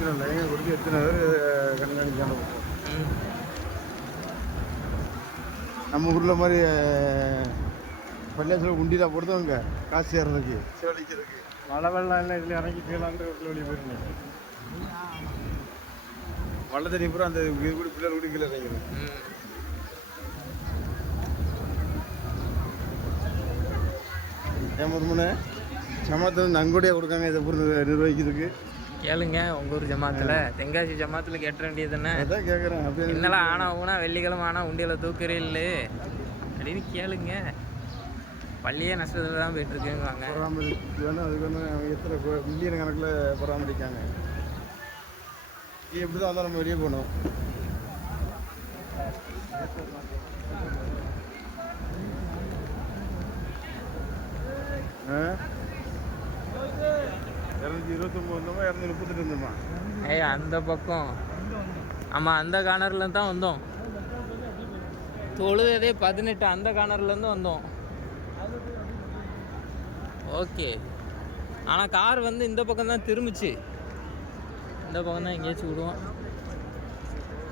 எத்தனை லைனை கொடுத்து எத்தனை பேர் கண்காணிக்காம நம்ம ஊரில் மாதிரி பள்ளியாசில் உண்டியில் போடுத்தவங்க காசு ஏறதுக்கு சேவலிக்கிறதுக்கு மழை வெள்ளம் எல்லாம் இதில் இறங்கிக்கலான்ற வெளியே போயிருந்தேன். மழை தண்ணி பூரா அந்த கூட பிள்ளைகள் கூட கீழே இறங்கிடும். ஏன் முருமனே ஜமாத்தில் வந்து நன்கொடையாக கொடுக்காங்க இதை பொருள் நிர்வகிக்கிறதுக்கு கேளுங்க. உங்கள் ஊர் ஜமாத்தில் தென்காசி ஜமாத்தில் கேட்ட வேண்டியது தானே? அதான் கேட்குறேன். அப்படி என்னெல்லாம் ஆனால் ஊனா வெள்ளிக்கிழமை ஆனால் உண்டியில் தூக்குறீல்ல அப்படின்னு கேளுங்க. பள்ளியே நஷ்டத்தில் தான் போயிட்டுருக்குங்க. பராமரிப்பு வேணும். அதுக்கு வந்து எத்தனை மில்லியன் கணக்கில் பராமரிக்காங்க. எப்படி தான் வந்தால் நம்ம வெளியே போகணும். ஆ 229 வந்தோமா 238 இருந்தோமா? அந்த பக்கம் ஆமாம், அந்த கார்னர்லேருந்து தான் வந்தோம். தொழுதே 18 அந்த கார்னர்லேருந்து வந்தோம். ஓகே. ஆனால் கார் வந்து இந்த பக்கம் தான் திரும்பிச்சு. இந்த பக்கம் தான் எங்கேயாச்சும் விடுவோம்.